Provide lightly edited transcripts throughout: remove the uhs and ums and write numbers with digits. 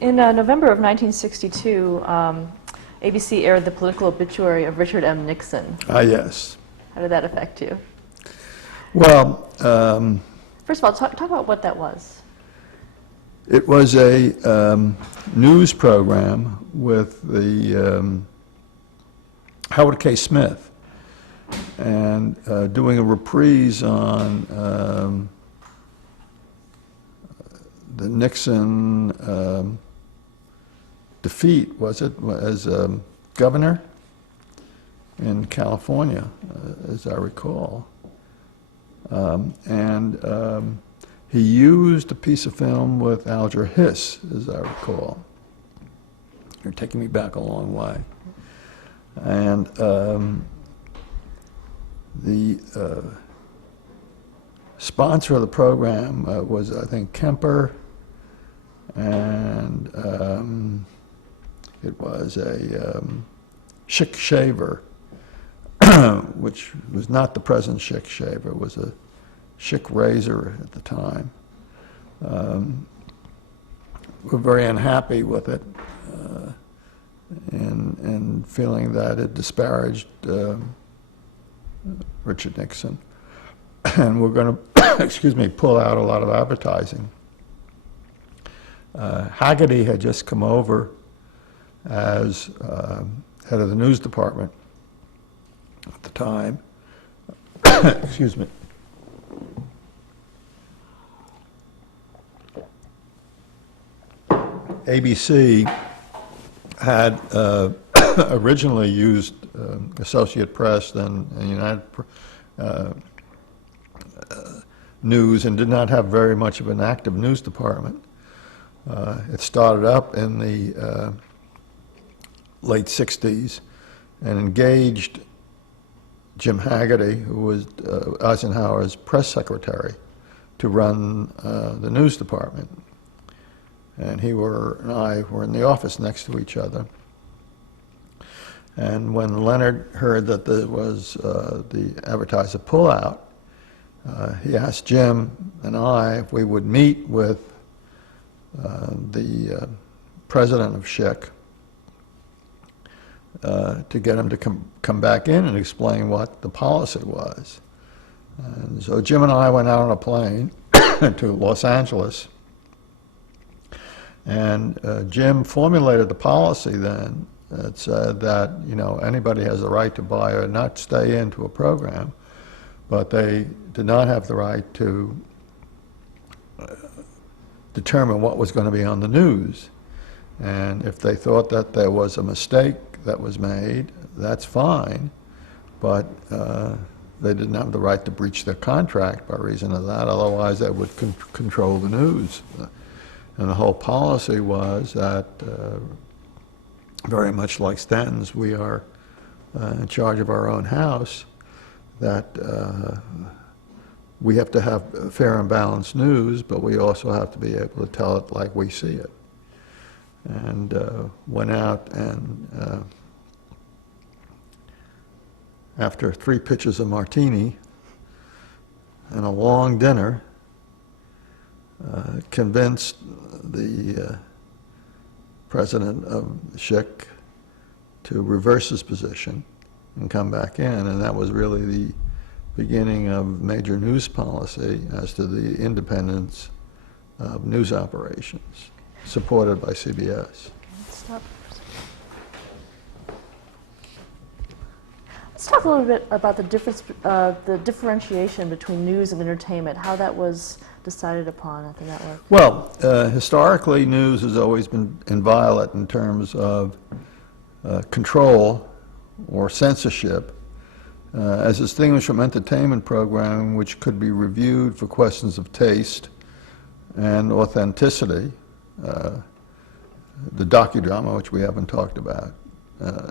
In November of 1962, ABC aired the political obituary of Richard M. Nixon. Yes. How did that affect you? Well, first of all, talk about what that was. It was a news program with the Howard K. Smith, and doing a reprise on the Nixon defeat, was it, as governor in California, as I recall. He used a piece of film with Alger Hiss, as I recall. You're taking me back a long way. And the sponsor of the program was, I think, Kemper, and it was a Schick shaver, which was not the present Schick shaver, it was a Schick razor at the time. We're very unhappy with it, and feeling that it disparaged Richard Nixon. And we're going to, excuse me, pull out a lot of advertising. Haggerty had just come over as head of the news department at the time. Excuse me. ABC had originally used Associated Press and United News, and did not have very much of an active news department. It started up in the late 60s and engaged Jim Haggerty, who was Eisenhower's press secretary, to run the news department. And he and I were in the office next to each other. And when Leonard heard that there was the advertiser pullout, he asked Jim and I if we would meet with the president of Schick to get him to come back in and explain what the policy was. And so Jim and I went out on a plane to Los Angeles. And Jim formulated the policy then that said that, you know, anybody has the right to buy or not stay into a program, but they did not have the right to determine what was going to be on the news. And if they thought that there was a mistake that was made, that's fine, but they didn't have the right to breach their contract by reason of that, otherwise they would control the news. And the whole policy was that, very much like Stanton's, we are in charge of our own house, that we have to have fair and balanced news, but we also have to be able to tell it like we see it. And went out and, after 3 pitchers of martini and a long dinner, convinced the president of Schick to reverse his position and come back in, and that was really the beginning of major news policy as to the independence of news operations, supported by CBS. Let's talk a little bit about the difference, the differentiation between news and entertainment, how that was decided upon at the network. Well, historically, news has always been inviolate in terms of control or censorship, as distinguished from entertainment programming, which could be reviewed for questions of taste and authenticity. The docudrama, which we haven't talked about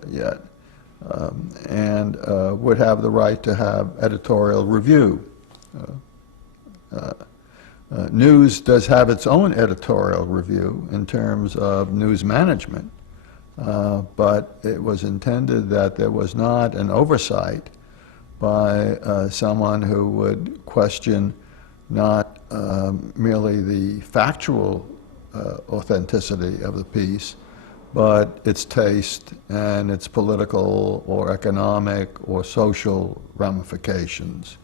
yet, and would have the right to have editorial review. News does have its own editorial review in terms of news management, but it was intended that there was not an oversight by someone who would question not merely the factual authenticity of the piece, but its taste and its political or economic or social ramifications.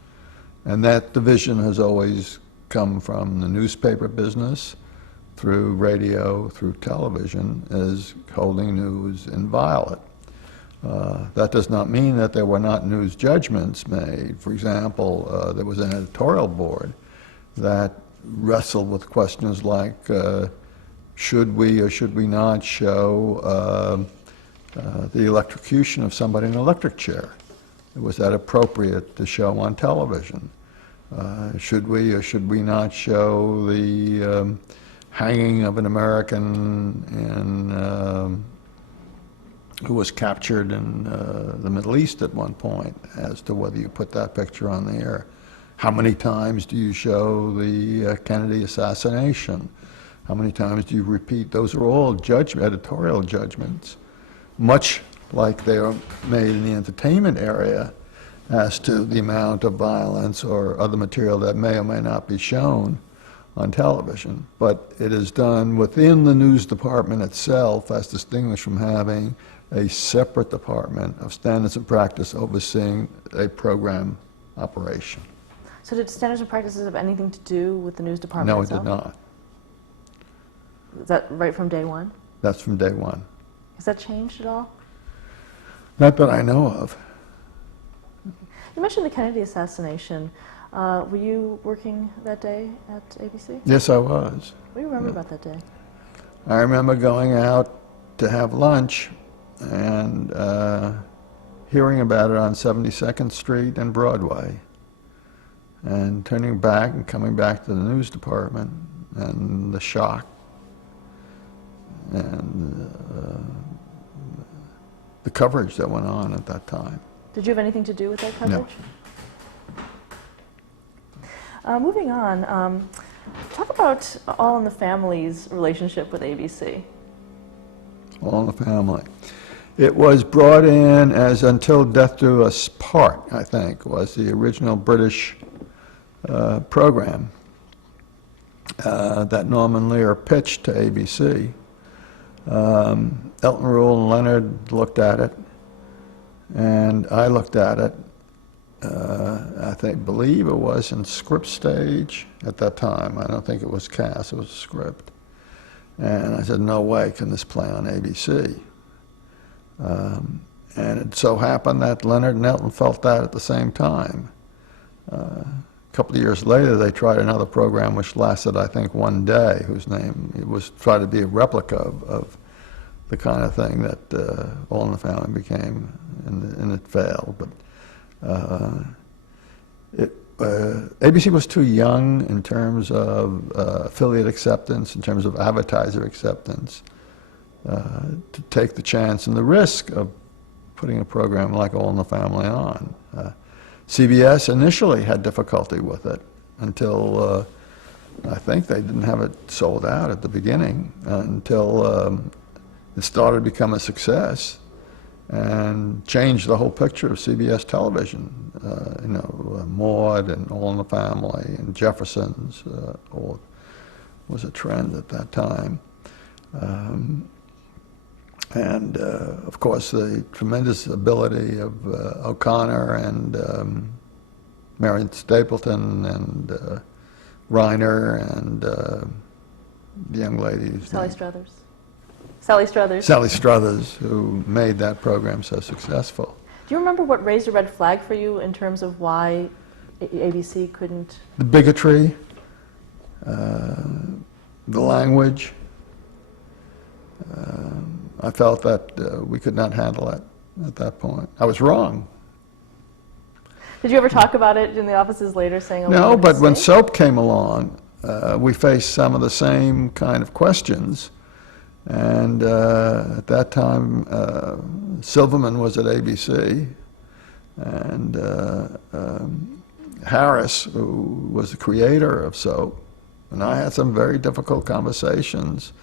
And that division has always come from the newspaper business, through radio, through television, as holding news inviolate. That does not mean that there were not news judgments made. For example, there was an editorial board that wrestled with questions like, should we or should we not show the electrocution of somebody in an electric chair? Was that appropriate to show on television? Should we or should we not show the hanging of an American who was captured in the Middle East at one point, as to whether you put that picture on the air? How many times do you show the Kennedy assassination? How many times do you repeat? Those are all editorial judgments, much like they are made in the entertainment area as to the amount of violence or other material that may or may not be shown on television. But it is done within the news department itself, as distinguished from having a separate department of standards and practice overseeing a program operation. So did standards and practices have anything to do with the news department No, it itself? did not. Is that right from day one? That's from day one. Has that changed at all? Not that I know of. You mentioned the Kennedy assassination. Were you working that day at ABC? Yes, I was. What do you remember about that day? I remember going out to have lunch and hearing about it on 72nd Street and Broadway, and turning back and coming back to the news department, and the shock and the coverage that went on at that time. Did you have anything to do with that coverage? No. Moving on, talk about All in the Family's relationship with ABC. All in the Family. It was brought in as Until Death Do Us Part, I think, was the original British program that Norman Lear pitched to ABC. Elton Rule and Leonard looked at it, and I looked at it. Believe it was in script stage at that time. I don't think it was cast, it was a script. And I said, no way can this play on ABC. And it so happened that Leonard and Elton felt that at the same time. A couple of years later, they tried another program which lasted, I think, one day, whose name it was tried to be a replica of the kind of thing that All in the Family became, and it failed. But ABC was too young in terms of affiliate acceptance, in terms of advertiser acceptance, to take the chance and the risk of putting a program like All in the Family on. CBS initially had difficulty with it until I think they didn't have it sold out at the beginning, until it started to become a success and changed the whole picture of CBS television. Maude and All in the Family and Jeffersons all was a trend at that time. Of course, the tremendous ability of O'Connor and Marion Stapleton and Reiner and the young ladies. Sally Struthers. Sally Struthers. Sally Struthers, who made that program so successful. Do you remember what raised a red flag for you in terms of why ABC couldn't? The bigotry, the language. I felt that we could not handle it at that point. I was wrong. Did you ever talk about it in the offices later, saying, "Oh, no, but when soap came along, we faced some of the same kind of questions. And at that time, Silverman was at ABC, and Harris, who was the creator of soap, and I had some very difficult conversations.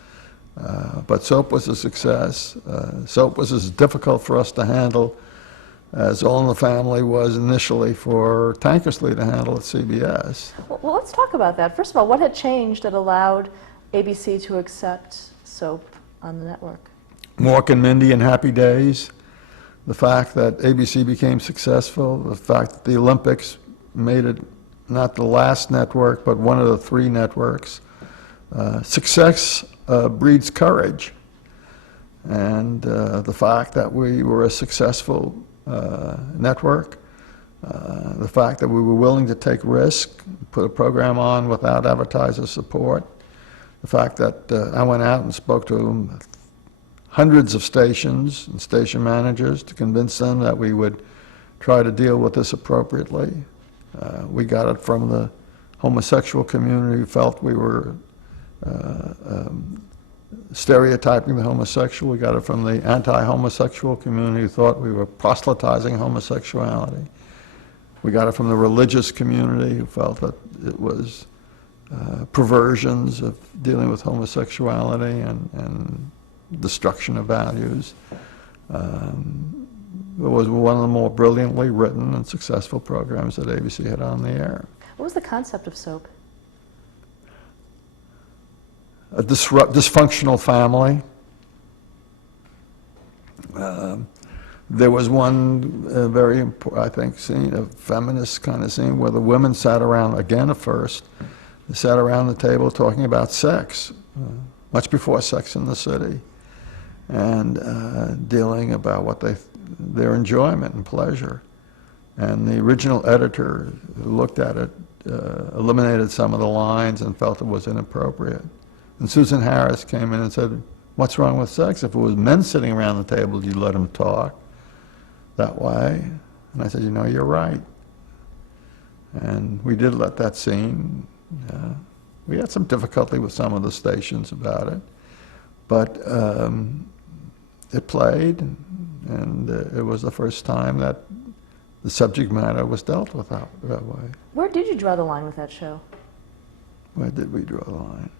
But soap was a success. Soap was as difficult for us to handle as All in the Family was initially for Tankersley to handle at CBS. Well, let's talk about that. First of all, what had changed that allowed ABC to accept soap on the network? Mork and Mindy and Happy Days, the fact that ABC became successful, the fact that the Olympics made it not the last network, but one of the 3 networks. Success breeds courage. And the fact that we were a successful network, the fact that we were willing to take risk, put a program on without advertiser support, the fact that I went out and spoke to hundreds of stations and station managers to convince them that we would try to deal with this appropriately. We got it from the homosexual community who felt we were stereotyping the homosexual. We got it from the anti-homosexual community who thought we were proselytizing homosexuality. We got it from the religious community who felt that it was perversions of dealing with homosexuality and destruction of values. It was one of the more brilliantly written and successful programs that ABC had on the air. What was the concept of soap? A dysfunctional family. There was one very important, I think, scene, a feminist kind of scene, where the women sat around, again a first, they sat around the table talking about sex, much before Sex in the City, and dealing about what their enjoyment and pleasure. And the original editor who looked at it eliminated some of the lines and felt it was inappropriate. And Susan Harris came in and said, "What's wrong with sex? If it was men sitting around the table, you'd let them talk that way." And I said, "You know, you're right." And we did let that scene. We had some difficulty with some of the stations about it, but it played, and it was the first time that the subject matter was dealt with that way. Where did you draw the line with that show? Where did we draw the line?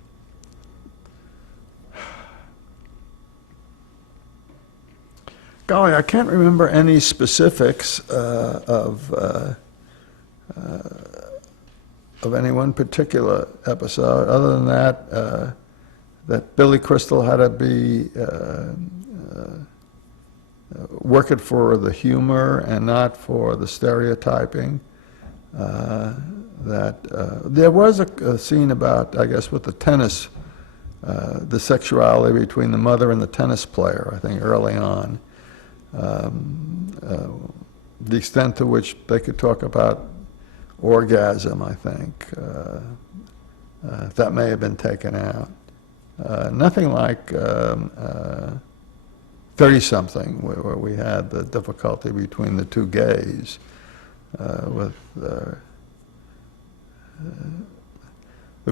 Golly, I can't remember any specifics of any one particular episode, other than that Billy Crystal had to be work it for the humor and not for the stereotyping. There was a scene about, I guess, with the tennis, the sexuality between the mother and the tennis player, I think, early on. The extent to which they could talk about orgasm, I think, that may have been taken out. Nothing like 30-something, where we had the difficulty between the 2 gays with the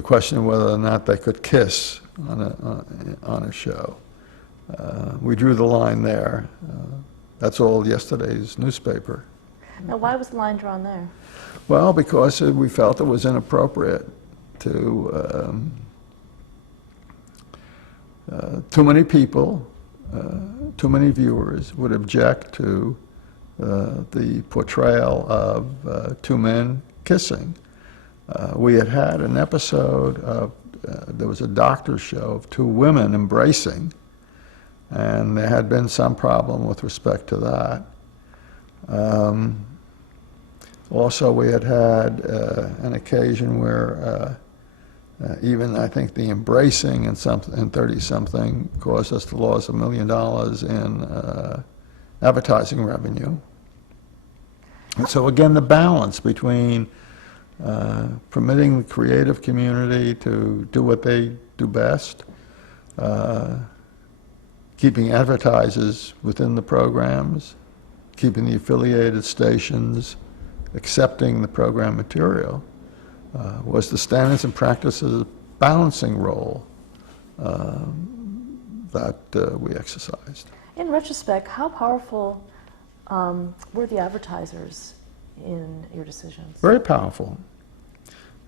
question of whether or not they could kiss on a show. We drew the line there. That's all yesterday's newspaper. Now, why was the line drawn there? Well, because we felt it was inappropriate to too many people, too many viewers would object to the portrayal of 2 men kissing. We had an episode of, there was a doctor's show of 2 women embracing, and there had been some problem with respect to that. Also, we had an occasion where even, I think, the embracing in 30-something caused us to lose $1 million in advertising revenue. And so again, the balance between permitting the creative community to do what they do best, keeping advertisers within the programs, keeping the affiliated stations accepting the program material, was the standards and practices balancing role that we exercised. In retrospect, how powerful were the advertisers in your decisions? Very powerful.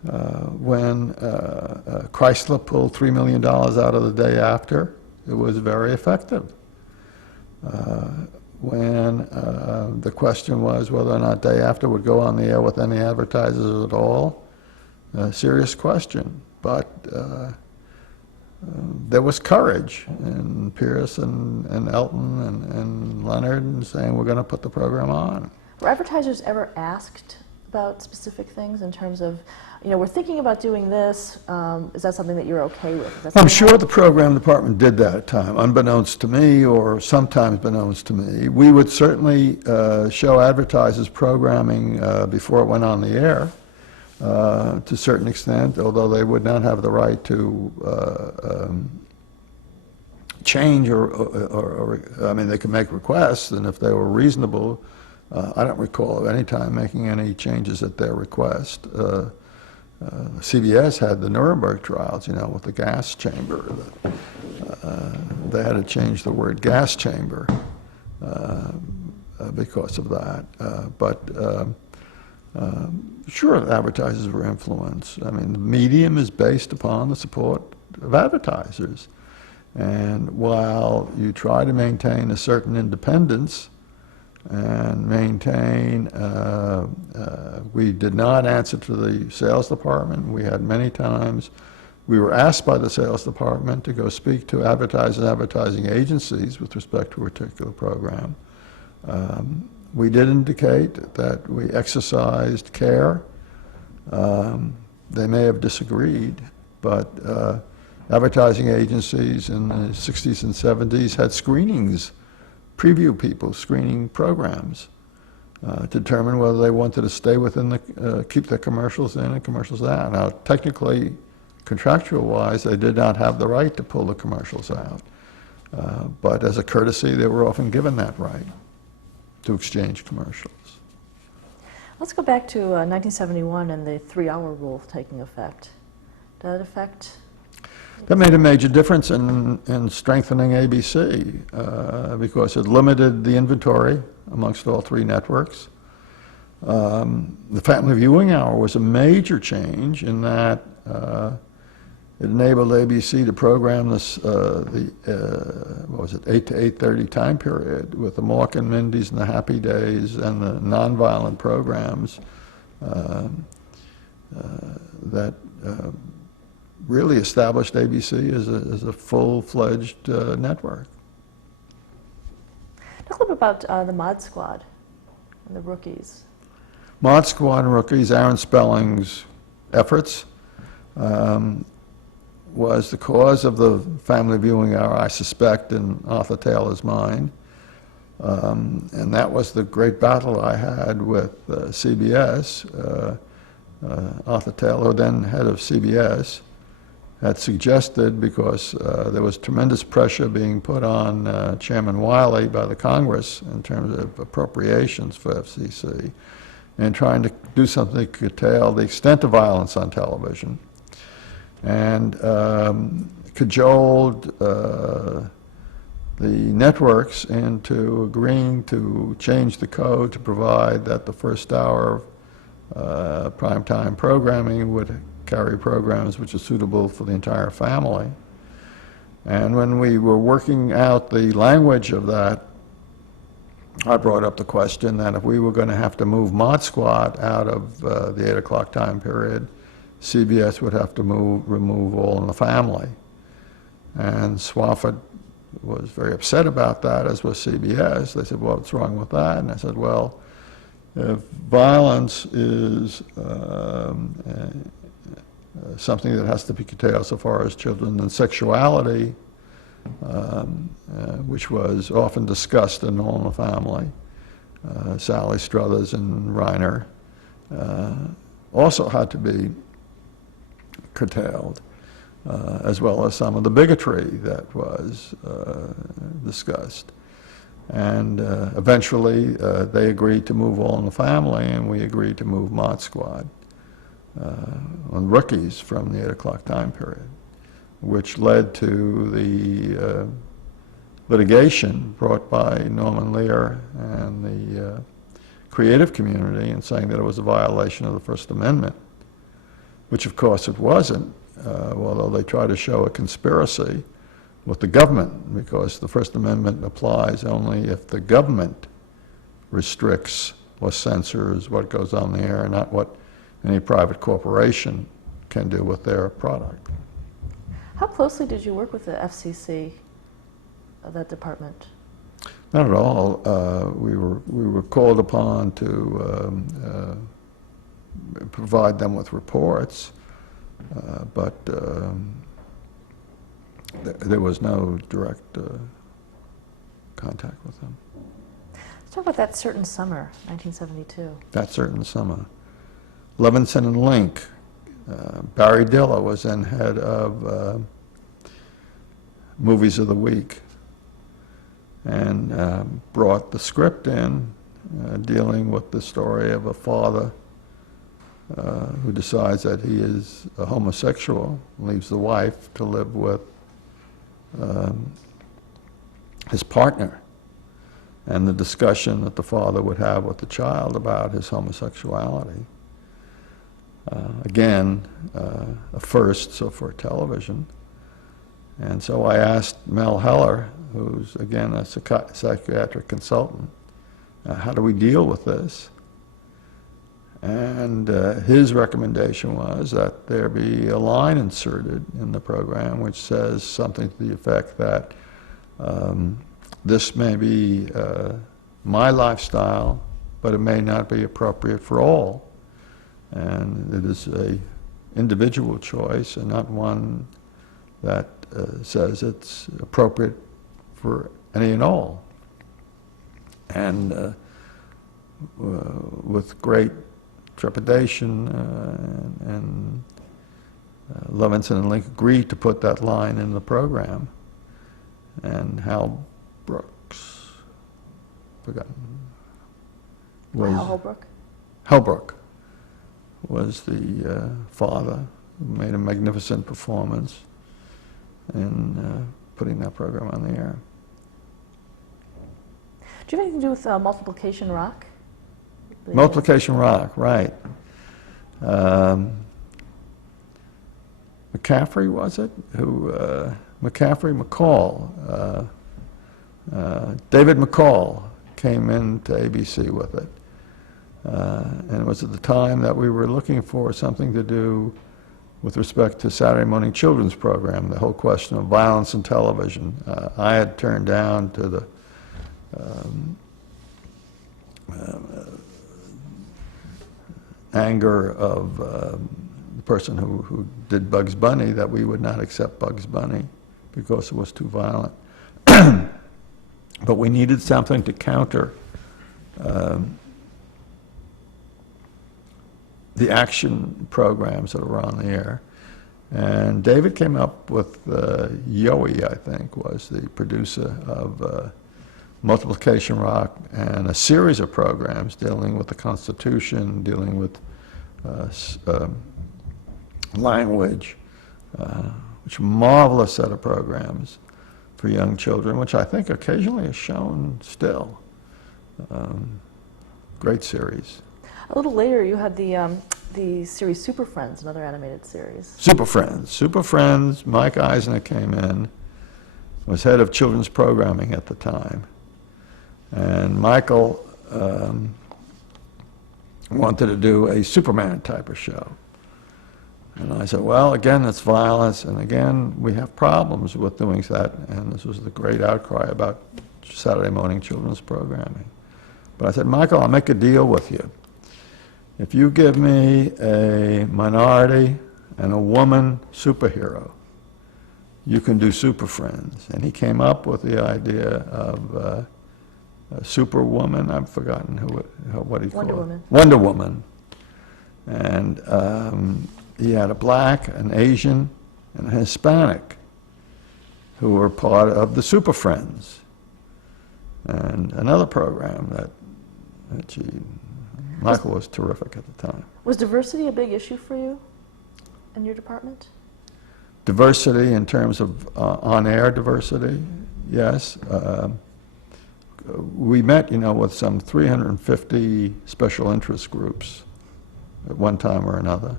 When Chrysler pulled $3 million out of the Day After, it was very effective. When the question was whether or not Day After would go on the air with any advertisers at all, a serious question. But there was courage in Pierce and Elton and Leonard in saying, we're going to put the program on. Were advertisers ever asked about specific things in terms of, we're thinking about doing this, is that something that you're okay with? Is that I'm something sure the program department did that at times, unbeknownst to me or sometimes beknownst to me. We would certainly show advertisers programming before it went on the air to a certain extent, although they would not have the right to change or I mean, they could make requests, and if they were reasonable, I don't recall at any time making any changes at their request. CBS had the Nuremberg trials, with the gas chamber. They had to change the word gas chamber because of that. Sure, advertisers were influenced. I mean, the medium is based upon the support of advertisers. And while you try to maintain a certain independence, and maintain, we did not answer to the sales department. We had many times, we were asked by the sales department to go speak to advertising agencies with respect to a particular program. We did indicate that we exercised care. They may have disagreed, but advertising agencies in the 60s and 70s had screenings, preview people, screening programs, to determine whether they wanted to stay within the, keep their commercials in and commercials out. Now, technically, contractual-wise, they did not have the right to pull the commercials out. But as a courtesy, they were often given that right to exchange commercials. Let's go back to 1971 and the 3-hour rule taking effect. Did that affect? That made a major difference in strengthening ABC because it limited the inventory amongst all 3 networks. The family viewing hour was a major change in that it enabled ABC to program this, what was it, 8 to 8:30 time period with the Mork and Mindy's and the Happy Days and the nonviolent programs that really established ABC as a full-fledged network. Talk a little bit about the Mod Squad and the Rookies. Mod Squad and Rookies, Aaron Spelling's efforts, was the cause of the family viewing hour, I suspect, in Arthur Taylor's mind. And that was the great battle I had with CBS. Arthur Taylor, then head of CBS, had suggested, because there was tremendous pressure being put on Chairman Wiley by the Congress in terms of appropriations for FCC, and trying to do something to curtail the extent of violence on television, and cajoled the networks into agreeing to change the code to provide that the first hour of primetime programming would carry programs which are suitable for the entire family. And when we were working out the language of that, I brought up the question that if we were going to have to move Mod Squad out of the 8 o'clock time period, CBS would have to remove All in the Family. And Swafford was very upset about that, as was CBS. They said, well, what's wrong with that? And I said, well, if violence is something that has to be curtailed so far as children, and sexuality, which was often discussed in All in the Family, Sally Struthers and Reiner, also had to be curtailed, as well as some of the bigotry that was discussed. And eventually they agreed to move All in the Family, and we agreed to move Mod Squad on Rookies from the 8 o'clock time period, which led to the litigation brought by Norman Lear and the creative community in saying that it was a violation of the First Amendment, which of course it wasn't, although they try to show a conspiracy with the government, because the First Amendment applies only if the government restricts or censors what goes on the air, not what any private corporation can do with their product. How How closely did you work with the FCC, that department? Not at all. We were called upon to provide them with reports, but there was no direct contact with them. Let's talk about that certain summer, 1972. That certain summer. Levinson and Link. Barry Diller was then head of Movies of the Week, and brought the script in, dealing with the story of a father who decides that he is a homosexual, leaves the wife to live with his partner, and the discussion that the father would have with the child about his homosexuality. Again, a first, so for television. And so I asked Mel Heller, who's again a psychiatric consultant, how do we deal with this? And his recommendation was that there be a line inserted in the program which says something to the effect that this may be my lifestyle, but it may not be appropriate for all. And it is a individual choice and not one that says it's appropriate for any and all. And with great trepidation, and Levinson and Link agreed to put that line in the program. And Hal Brooks, forgotten, was Hal Holbrook? Holbrook was the father who made a magnificent performance in putting that program on the air. Do you have anything to do with Multiplication Rock? Multiplication Rock, right. McCaffrey, was it? McCaffrey, McCall. David McCall came into ABC with it. And it was at the time that we were looking for something to do with respect to Saturday morning children's program, the whole question of violence in television. I had turned down to the anger of the person who did Bugs Bunny, that we would not accept Bugs Bunny because it was too violent. But we needed something to counter the action programs that were on the air. And David came up with, Yoey, I think, was the producer of Multiplication Rock, and a series of programs dealing with the Constitution, dealing with language, which marvelous set of programs for young children, which I think occasionally is shown still. Great series. A little later, you had the series Super Friends, another animated series. Super Friends. Super Friends, Mike Eisner came in, was head of children's programming at the time. And Michael wanted to do a Superman type of show. And I said, well, again, it's violence, and again, we have problems with doing that. And this was the great outcry about Saturday morning children's programming. But I said, Michael, I'll make a deal with you. If you give me a minority and a woman superhero, you can do Super Friends. And he came up with the idea of Superwoman. I've forgotten what he called it. Wonder Woman. Wonder Woman. And he had a black, an Asian, and a Hispanic who were part of the Super Friends. And another program that Michael was terrific at the time. Was diversity a big issue for you in your department? Diversity in terms of on-air diversity, yes. We met, with some 350 special interest groups at one time or another,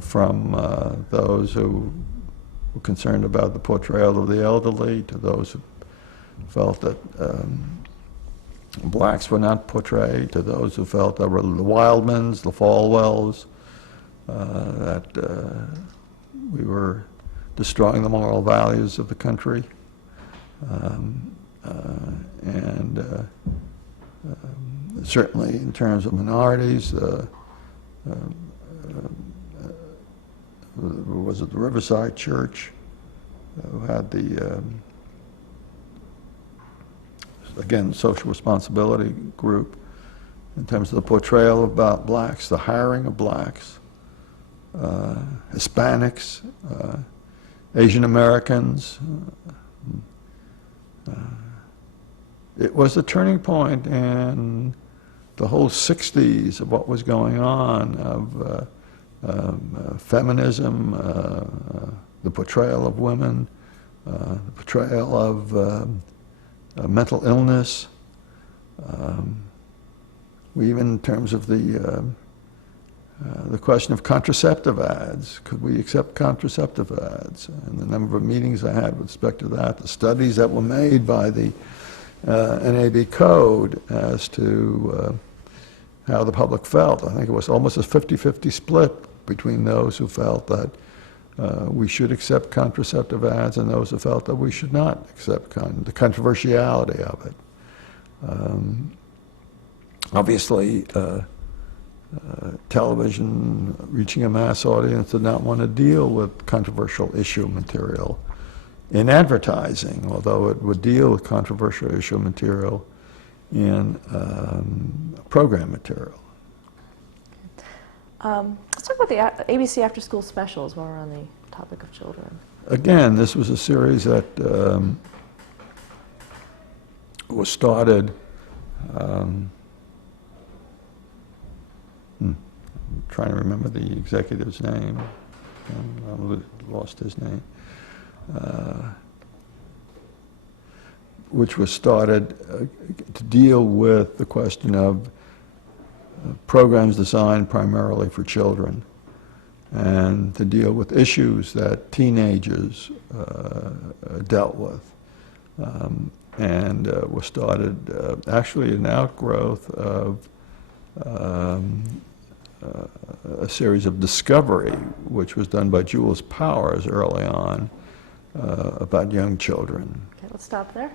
from those who were concerned about the portrayal of the elderly to those who felt that blacks were not portrayed, to those who felt there were the Wildmans, the Falwells, that we were destroying the moral values of the country. And certainly in terms of minorities, was it the Riverside Church who had the, again, social responsibility group in terms of the portrayal about blacks, the hiring of blacks, Hispanics, Asian Americans. It was a turning point in the whole 60s of what was going on, of feminism, the portrayal of women, the portrayal of mental illness. We even, in terms of the question of contraceptive ads, could we accept contraceptive ads? And the number of meetings I had with respect to that, the studies that were made by the NAB Code as to how the public felt. I think it was almost a 50-50 split between those who felt that we should accept contraceptive ads and those who felt that we should not accept the controversiality of it. Obviously, television reaching a mass audience did not want to deal with controversial issue material in advertising, although it would deal with controversial issue material in program material. Let's talk about the ABC After School Specials while we're on the topic of children. Again, this was a series that was started, I'm trying to remember the executive's name. I lost his name. Which was started to deal with the question of programs designed primarily for children and to deal with issues that teenagers dealt with. And was started actually an outgrowth of a series of Discovery, which was done by Jules Powers early on, about young children. Okay, let's stop there.